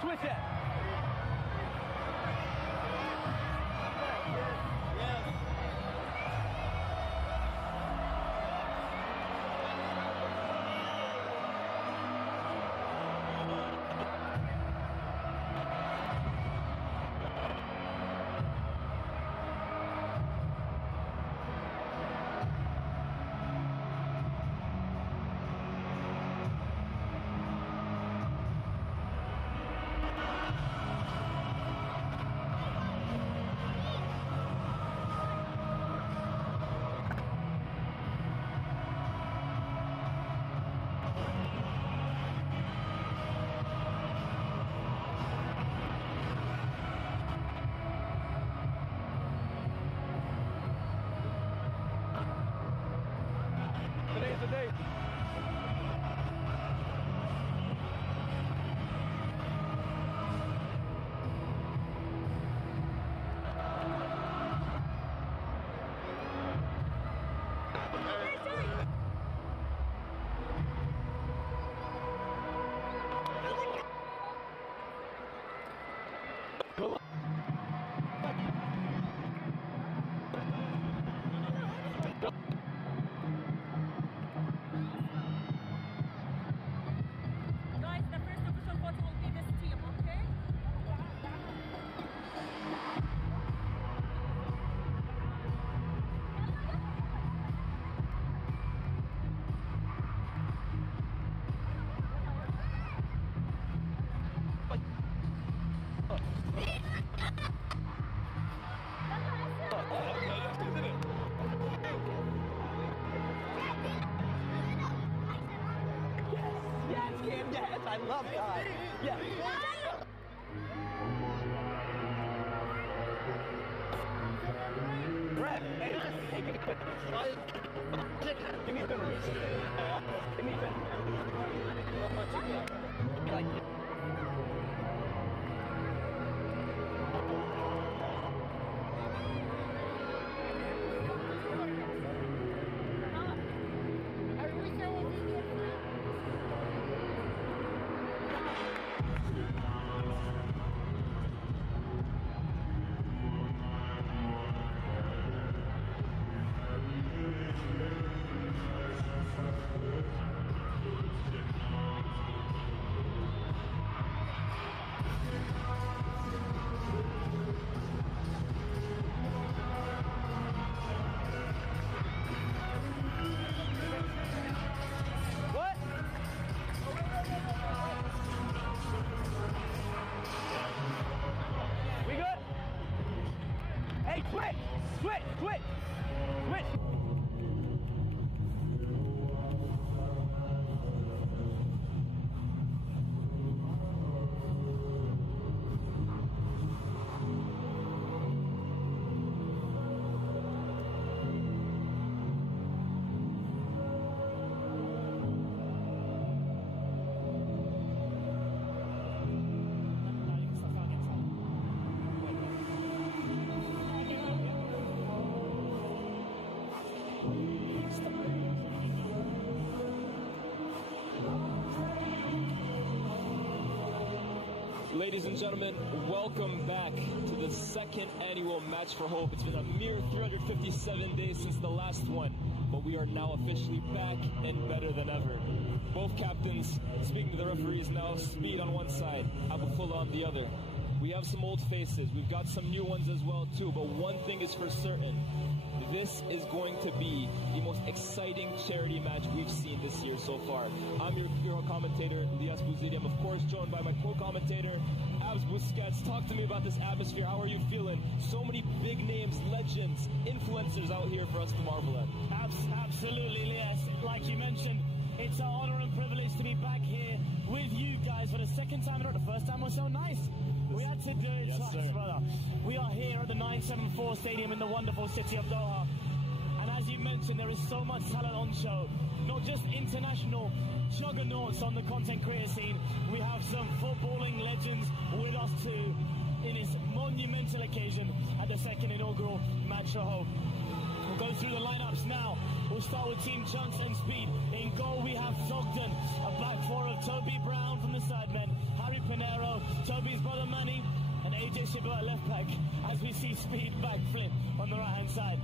switch at? Today's the day. Yes, I love God. Yes. Brett, hey, give me a pin. Give me a pin. Like, Quit! Ladies and gentlemen, welcome back to the second annual Match for Hope. It's been a mere 357 days since the last one, but we are now officially back and better than ever. Both captains, speaking to the referees now, Speed on one side, Abufula on the other. We have some old faces, we've got some new ones as well too, but one thing is for certain. This is going to be the most exciting charity match we've seen this year so far. I'm your hero commentator, Lias Bouzidi. I'm of course joined by my co-commentator, Abs Busquets. Talk to me about this atmosphere. How are you feeling? So many big names, legends, influencers out here for us to marvel at. Absolutely, Lias. Like you mentioned, it's an honor and privilege to be back here with you guys for the second time. Not the first time was so nice. We had to do it twice, brother. We are here at the 974 Stadium in the wonderful city of Doha. And as you mentioned, there is so much talent on show. Not just international juggernauts on the content creator scene. We have some footballing legends with us too in this monumental occasion at the second inaugural Match for Hope. We'll go through the lineups now. We'll start with Team Chunks and Speed. In goal we have Zogden, a back four of Toby Brown from the Sidemen, Harry Pinero, Manny and AJ Shibu at left back as we see Speed backflip on the right-hand side.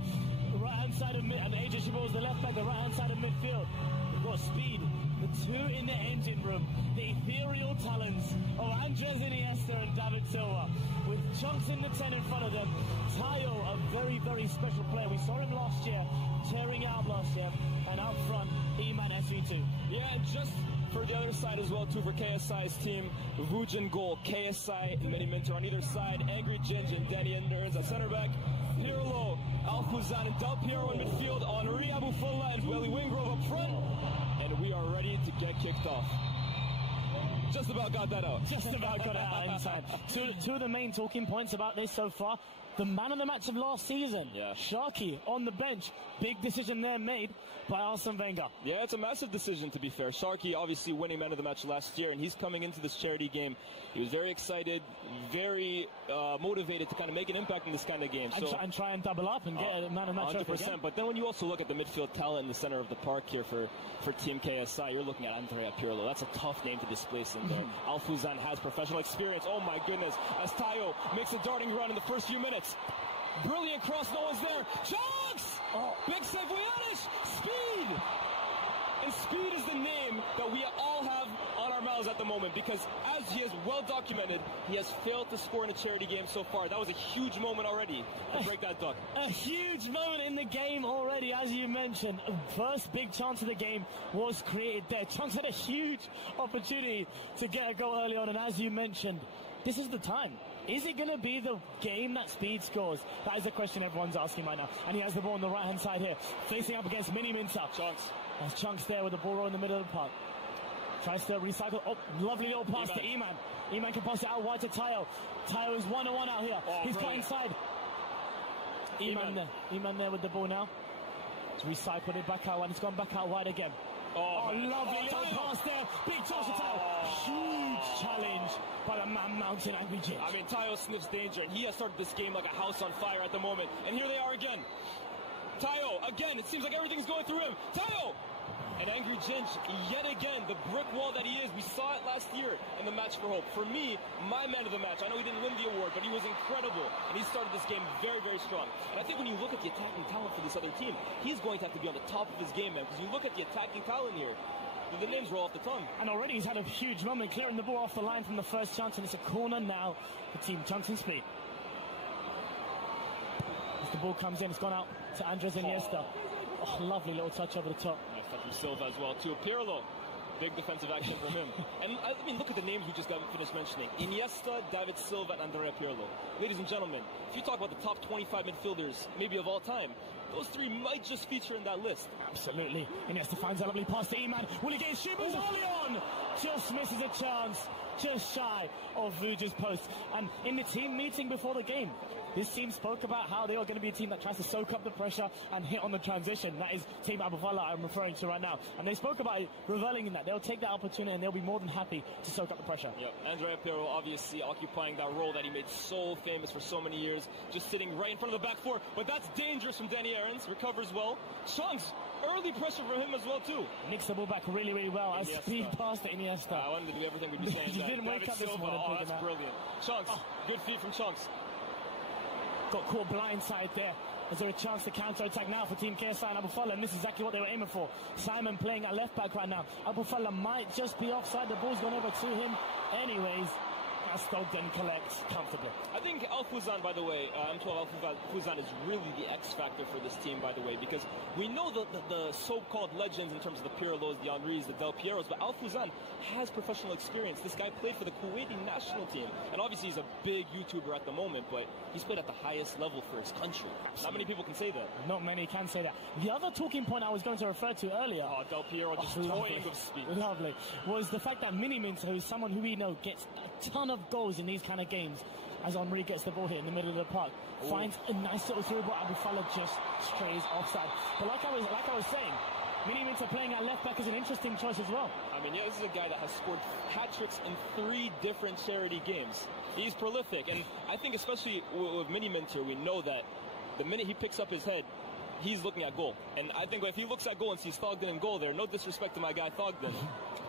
The right-hand side of mid, and AJ Shibu is the left back, the right-hand side of midfield. We've got Speed, the two in the engine room, the ethereal talents of Andres Iniesta and David Silva, with Chunks in the 10 in front of them. Tayo, a very, very special player. We saw him last year, tearing out last year, and out front, Iman SV2. Yeah, and just for the other side as well, too, for KSI's team, Vujin goal, KSI and Mini Minter on either side, Angry Ginge and Danny Enderns at center back, Pirlo, Alfuzan and Del Piero in midfield, Henri Abufola and Willie Wingrove up front, and we are ready to get kicked off. Just about got that out. Just about got it out inside. Two of the main talking points about this so far, the man of the match of last season, Sharky on the bench. Big decision there made by Arsene Wenger. Yeah, it's a massive decision, to be fair. Sharky obviously winning man of the match last year, and he's coming into this charity game. He was very excited, very motivated to kind of make an impact in this kind of game. And try and double up and get a man of the match. 100%. But then when you also look at the midfield talent in the center of the park here for Team KSI, you're looking at Andrea Pirlo. That's a tough name to displace in there. Alfuzan has professional experience. Oh my goodness. As Tayo makes a darting run in the first few minutes. Brilliant cross, no one's there. Chunks! Big save, Wianish! Speed! And Speed is the name that we all have on our mouths at the moment, because as he is well documented, he has failed to score in a charity game so far. That was a huge moment already to break that duck. A huge moment in the game already, as you mentioned. First big chance of the game was created there. Chunks had a huge opportunity to get a goal early on, and as you mentioned, this is the time. Is it going to be the game that Speed scores? That is the question everyone's asking right now. And he has the ball on the right-hand side here, facing up against Mini Minter. Chunks. There's Chunks there with the ball in the middle of the park. Tries to recycle. Oh, lovely little pass to Iman. Iman can pass it out wide to Tayo. Tayo is 1-on-1 out here. He's cut inside. Iman there with the ball now. He's recycled it back out wide. It's gone back out wide again. Lovely little pass there. Big toss to Tayo. Huge challenge by the man mountain Angry Ginge. I mean, Tayo sniffs danger, and he has started this game like a house on fire at the moment. And here they are again. Tayo, again, it seems like everything's going through him. Tayo! And Angry Ginge, yet again, the brick wall that he is. We saw it last year in the Match for Hope. For me, my man of the match, I know he didn't win the award, but he was incredible. And he started this game very, very strong. And I think when you look at the attacking talent for this other team, he's going to have to be on the top of his game, man. Because you look at the attacking talent here, the names roll off the tongue. And already he's had a huge moment clearing the ball off the line from the first chance, and it's a corner now for Team Chunks and Speed. As the ball comes in, it's gone out to Andres Iniesta. Oh, lovely little touch over the top. Nice touch from Silva as well, too. Pirlo, big defensive action from him. And I mean, look at the names we just got finished mentioning. Iniesta, David Silva, and Andrea Pirlo. Ladies and gentlemen, if you talk about the top 25 midfielders, maybe of all time, those three might just feature in that list. Absolutely. Iniesta finds a lovely pass to Iman. Will he get his shoot? Early on! Just misses a chance. Just shy of Vuja's post. And in the team meeting before the game, this team spoke about how they are going to be a team that tries to soak up the pressure and hit on the transition. That is Team Abufola I'm referring to right now. And they spoke about reveling in that. They'll take that opportunity and they'll be more than happy to soak up the pressure. Yep. Andrea Pirlo obviously occupying that role that he made so famous for so many years, just sitting right in front of the back four. But that's dangerous from Danny Aarons. Recovers well. Chunks, early pressure from him as well, too. Nicks the ball back really, really well. As Speed past to Iniesta. I wanted to do everything we'd be saying. You didn't wake up this morning. Oh, that's brilliant. Chunks, good feed from Chunks. Got caught blindside there. Is there a chance to counter-attack now for Team KSI and Abufola? And this is exactly what they were aiming for. Simon playing at left-back right now. Abufola might just be offside. The ball's gone over to him. Anyways, Astog then collects comfortably. I think Alfuzan, by the way, M12 Alfuzan is really the X factor for this team, by the way, because we know the so-called legends in terms of the Pirlos, the Henris, the Del Pieros, but Alfuzan has professional experience. This guy played for the Kuwaiti national team, and obviously he's a big YouTuber at the moment, but he's played at the highest level for his country. Absolutely. Not many people can say that. Not many can say that. The other talking point I was going to refer to earlier, Del Piero just toying with speed. Lovely. Was the fact that Mini Minter, who's someone who we know gets a ton of goals in these kind of games, as Henri gets the ball here in the middle of the park, finds a nice little through ball. Abufola just strays offside. But like I was saying, Mini Minter playing at left back is an interesting choice as well. I mean, yeah, this is a guy that has scored hat-tricks in 3 different charity games. He's prolific, and I think especially with Mini Minter, we know that the minute he picks up his head, he's looking at goal. And I think if he looks at goal and sees Thogden in goal there, no disrespect to my guy Thogden,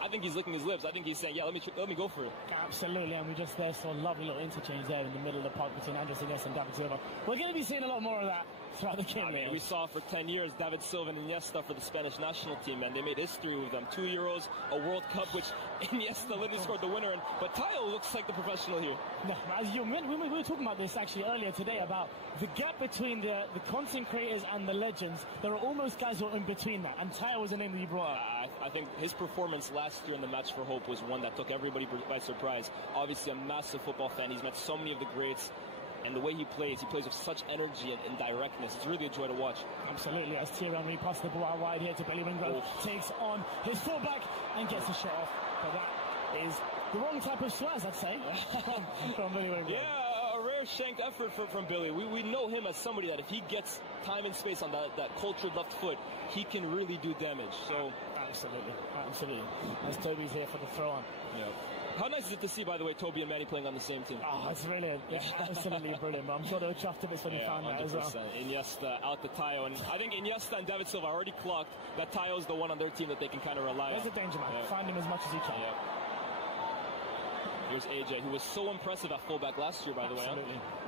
I think he's licking his lips. I think he's saying, yeah, let me go for it. Absolutely, and we just saw a lovely little interchange there in the middle of the park between Andres Iniesta and David Silva. We're going to be seeing a lot more of that throughout the game. I mean, we saw for 10 years David Silva and Iniesta for the Spanish national team, and they made history with them. 2 Euros, a World Cup, which Iniesta literally scored the winner in. But Tayo looks like the professional here. No, as you meant, we were talking about this actually earlier today about the gap between the content creators and the legends. There are almost guys who are in between that, and Tayo was the name that you brought up. I think his performance last year in the Match for Hope was one that took everybody by surprise. Obviously, a massive football fan. He's met so many of the greats. And the way he plays with such energy and directness. It's really a joy to watch. Absolutely. As Thierry Henry passes the ball out wide here to Billy Wingrove, takes on his fullback and gets a shot off. But that is the wrong type of swaz, I'd say, from Billy Wingrove. Yeah, a rare shank effort from Billy. We know him as somebody that if he gets time and space on that cultured left foot, he can really do damage. So absolutely. As Toby's here for the throw on. Yeah. How nice is it to see, by the way, Toby and Manny playing on the same team? Oh, it's brilliant. It's absolutely brilliant. But I'm sure they were chuffed a bit when they found 100%. That as well. Iniesta out to Tayo. And I think Iniesta and David Silva already clocked that Tayo's the one on their team that they can kind of rely on. There's a danger, man. Find him as much as you can. Here's AJ, who was so impressive at fullback last year, by the way.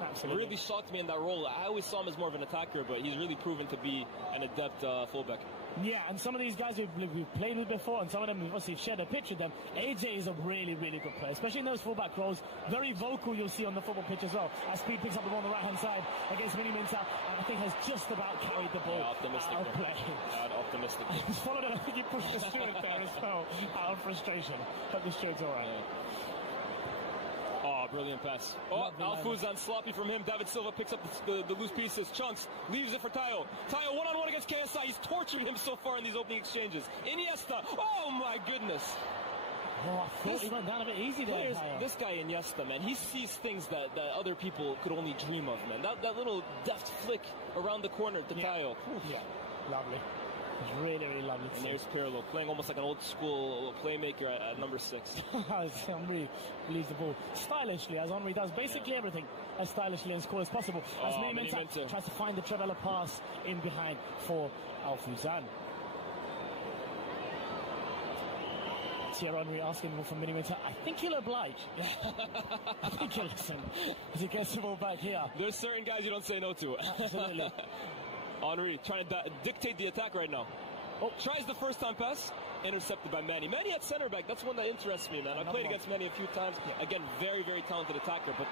Absolutely. Really shocked me in that role. I always saw him as more of an attacker, but he's really proven to be an adept fullback. Yeah, and some of these guys we've played with before, and some of them we've obviously shared a pitch with them. AJ is a really, really good player, especially in those fullback roles. Very vocal, you'll see on the football pitch as well. As Speed picks up the ball on the right-hand side against Mini Minter, and I think has just about carried the ball out of play. Optimistic. He's followed it. I think he pushed the steward there as well, out of frustration. But the steward's all right. Oh, brilliant pass. Oh, Alfuzan sloppy from him. David Silva picks up the loose pieces. Chunks leaves it for Tayo. Tayo one-on-one against KSI. He's torturing him so far in these opening exchanges. Iniesta. Oh, my goodness. Oh, I thought he went down a bit easy there. This guy Iniesta, man, he sees things that other people could only dream of, man. That little deft flick around the corner to Tayo. Yeah, lovely. It's really, really lovely to see. And there's Pirlo playing almost like an old school playmaker at number 6. Henry leaves the ball stylishly, as Henry does basically everything as stylishly and as cool as possible. As Mini Minter tries to find the Trevella pass in behind for Alfuzan. Thierry Henry asking him from Mini Minter. I think he'll oblige. I think he'll listen as he gets the ball back here. There's certain guys you don't say no to. Absolutely. Henry trying to dictate the attack right now. Oh, tries the first time pass, intercepted by Manny. Manny at center back, that's one that interests me, man. I played against Manny a few times. Again, very, very talented attacker, but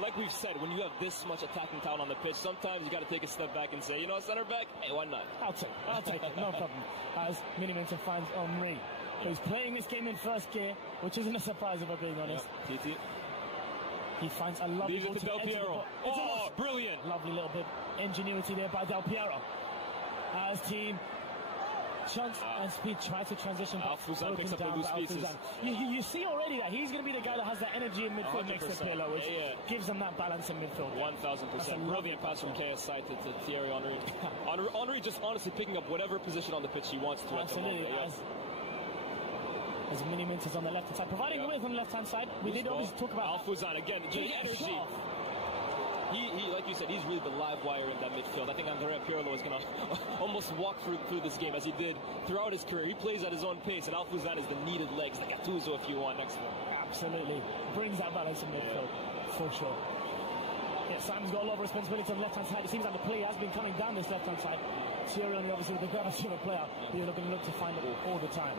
like we've said, when you have this much attacking talent on the pitch, sometimes you got to take a step back and say, you know, center back, hey, why not? I'll take it, no problem. As Mini Minter finds Henry, who's playing this game in first gear, which isn't a surprise if we're being honest. TT. He finds a lovely ball to Del Piero. Oh, brilliant. Lovely little bit ingenuity there by Del Piero. As team Chunks and Speed try to transition. Alfuzan picks up the loose pieces. You see already that he's going to be the guy that has that energy in midfield next to Pirlo, which gives them that balance in midfield. 1,000%. Brilliant pass from KSI to Thierry Henry. Henry just honestly picking up whatever position on the pitch he wants to. Absolutely. As Mini Minter's on the left-hand side, providing width on the left-hand side. We did always talk about Alfuzan again. The energy. He, like you said, he's really the live wire in that midfield. I think Andrea Pirlo is going to almost walk through this game as he did throughout his career. He plays at his own pace, and Alfuzan is the needed legs, like Gattuso if you want next to him. Absolutely. Brings that balance in midfield, for sure. Yeah, Simon's got a lot of responsibility on the left-hand side. It seems like the play has been coming down this left-hand side. Thierry Henry, obviously, the better player. You're going to look to find it all the time.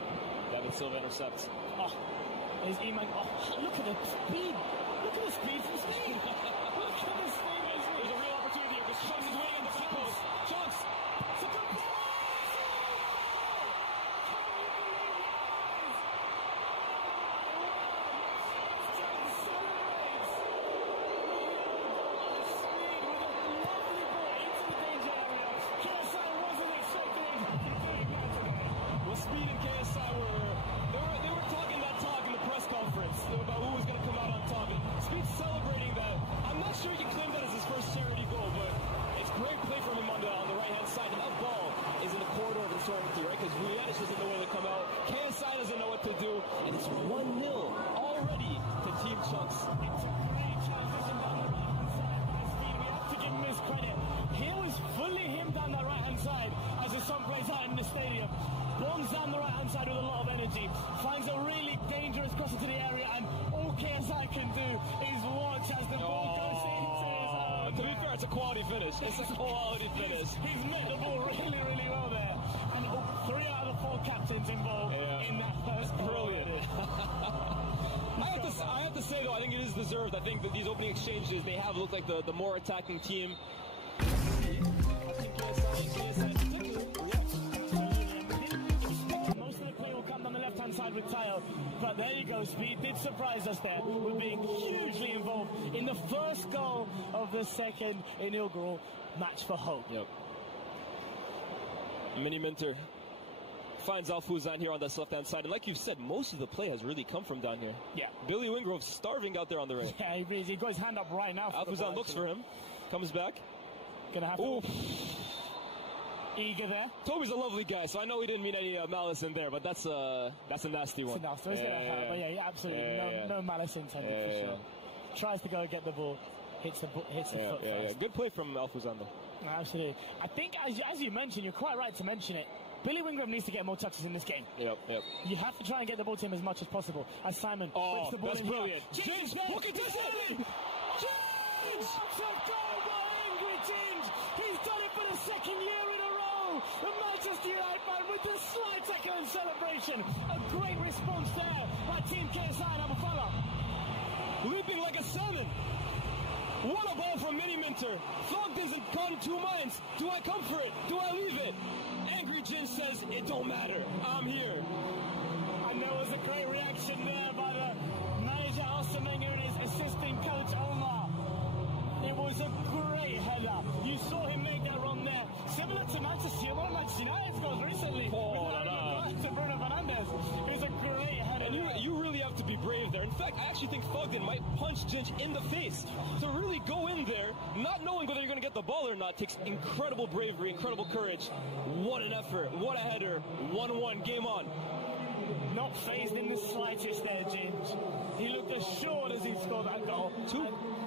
David Silva intercepts. Oh, there's Iman. Oh, look at the speed. Look at the speed from Speed. Look at the speed. There's a real opportunity here because Chunks is waiting in the post. Chunks. It's a good pass. Well, Speed and KSI they were talking that talk in the press conference about who was going to come out on top. And Speed's celebrating that. I'm not sure he can claim that as his first charity goal, but it's great play from him on the right-hand side. And that ball is in the corridor of uncertainty, right? Because Rianic doesn't know where to come out. KSI doesn't know what to do. And it's 1-0 already to Team Chunks. It's a great transition down the right-hand side by Speed. We have to give him his credit. He was fully him down that right-hand side as his song plays out in the stadium. Bonds down the right-hand side with a lot of energy. Finds a really dangerous cross into the area, and all KSI can do is watch as the ball goes into his own. To be fair, it's a quality finish. It's a quality finish. He's met the ball really, really well there. And 3 out of the 4 captains involved in that first brilliant. I have to say, though, I think it is deserved. I think that these opening exchanges, they have looked like the more attacking team. Most of the play will come down the left-hand side with Tayo. But there you go, Speed did surprise us there with being hugely involved in the first goal of the second inaugural match for Hope. Yep. Mini Minter finds Alfuzan here on this left-hand side. And like you've said, most of the play has really come from down here. Yeah. Billy Wingrove starving out there on the right. Yeah, he really is. He got his hand up right now. Alfuzan looks for him. Comes back. Gonna have to... Eager there. Toby's a lovely guy, so I know he didn't mean any malice in there, but that's a nasty one. It's nasty. It's gonna hurt, but yeah, absolutely no malice intended for sure. Tries to go get the ball, hits the foot first. Good play from Alfuzan though. Absolutely. I think, as you mentioned, you're quite right to mention it. Billy Wingrove needs to get more touches in this game. Yep. You have to try and get the ball to him as much as possible. As Simon puts the ball that's in brilliant. Here. James, look at this! James! What a goal by Angry James! He's done it for the second year in a row! The Manchester United man with the slide tackle and celebration. A great response there by Team KSI and Abufala. Leaping like a salmon. What a ball from Mini Minter. Flog doesn't caught in 2 minds. Do I come for it? Do I leave it? Angry Jin says, it don't matter. I'm here. And there was a great reaction there by the manager Osameng and his assistant coach Omar. It was a great header. You saw him make that run there. Similar to Manchester United's goals recently. To Bruno Fernandes. It was a great header. And you really have to be brave there. In fact, I actually think Fogden might punch Jinch in the face. To really go in there, not knowing whether you're going to get the ball or not, takes incredible bravery, incredible courage. What an effort. What a header. 1-1. Game on. Not phased in the slightest there, James. He looked assured as he scored that goal.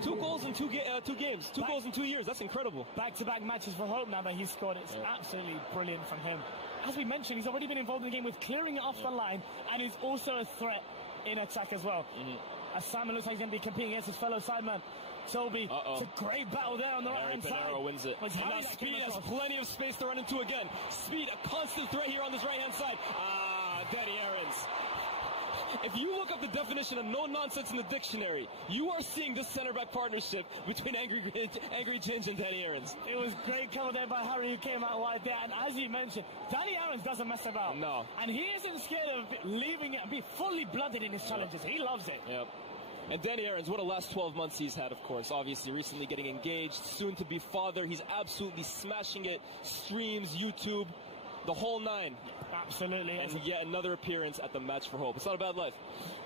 Two goals in two games. Two goals in 2 years. That's incredible. Back-to-back matches for Hope now that he's scored. It's absolutely brilliant from him. As we mentioned, he's already been involved in the game with clearing it off the line, and he's also a threat in attack as well. As Simon looks like he's going to be competing against his fellow sideman, Toby. It's a great battle there on the right-hand side. Wins it. And now Speed has plenty of space to run into again. Speed, a constant threat here on this right-hand side. Danny Aarons. If you look up the definition of no nonsense in the dictionary, you are seeing this center back partnership between Angry Ginge and Danny Aarons. It was great cover there by Harry, who came out wide there. And as you mentioned, Danny Aarons doesn't mess about. No. And he isn't scared of leaving it and be fully blooded in his challenges. He loves it. Yep. And Danny Aarons, what a last 12 months he's had, of course. Obviously, recently getting engaged, soon to be father. He's absolutely smashing it. Streams, YouTube, the whole 9. Absolutely. And yet another appearance at the Match for Hope. It's not a bad life.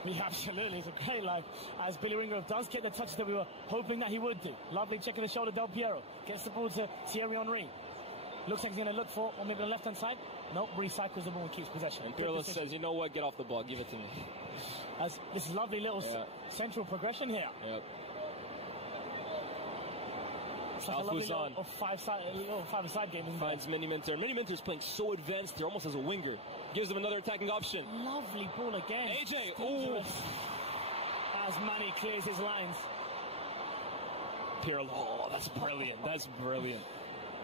Yeah, absolutely. It's a great life. As Billy Wingrove does get the touch that we were hoping that he would do. Lovely check of the shoulder, Del Piero. Gets the ball to Thierry Henry. Looks like he's going to look for, or maybe on the left-hand side. Nope, recycles the ball and keeps possession. And Pirlo says, you know what, get off the ball, give it to me. As this is lovely little central progression here. Yep. It's like a lovely little five-a-side game. Finds Mini Minter. Mini Minter's playing so advanced here, almost as a winger. Gives him another attacking option. Lovely ball again. AJ, oh! As Manny clears his lines. Pirlo, oh, that's brilliant. That's brilliant.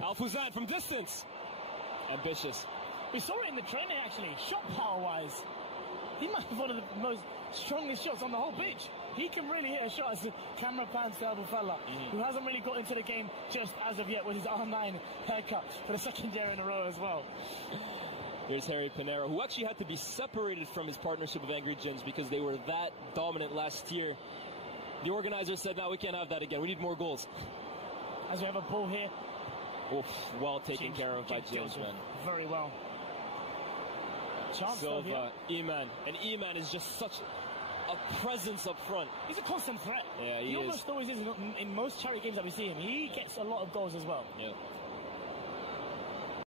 Alfuzan from distance. Ambitious. We saw it in the training, actually. Shot power-wise, he might have one of the most strongest shots on the whole pitch. He can really hit a shot as the camera pans to Abufala, who hasn't really got into the game just as of yet with his R9 haircut for the second year in a row as well. Here's Harry Pinero, who actually had to be separated from his partnership with Angry Jins because they were that dominant last year. The organizer said, no, we can't have that again. We need more goals. As we have a ball here. Oof, well taken care of by James, man. Very well. Chance Silva, Eman. And Eman is just such a presence up front. He's a constant threat. Yeah, he almost always is. In most charity games that we see him, he gets a lot of goals as well. Yeah.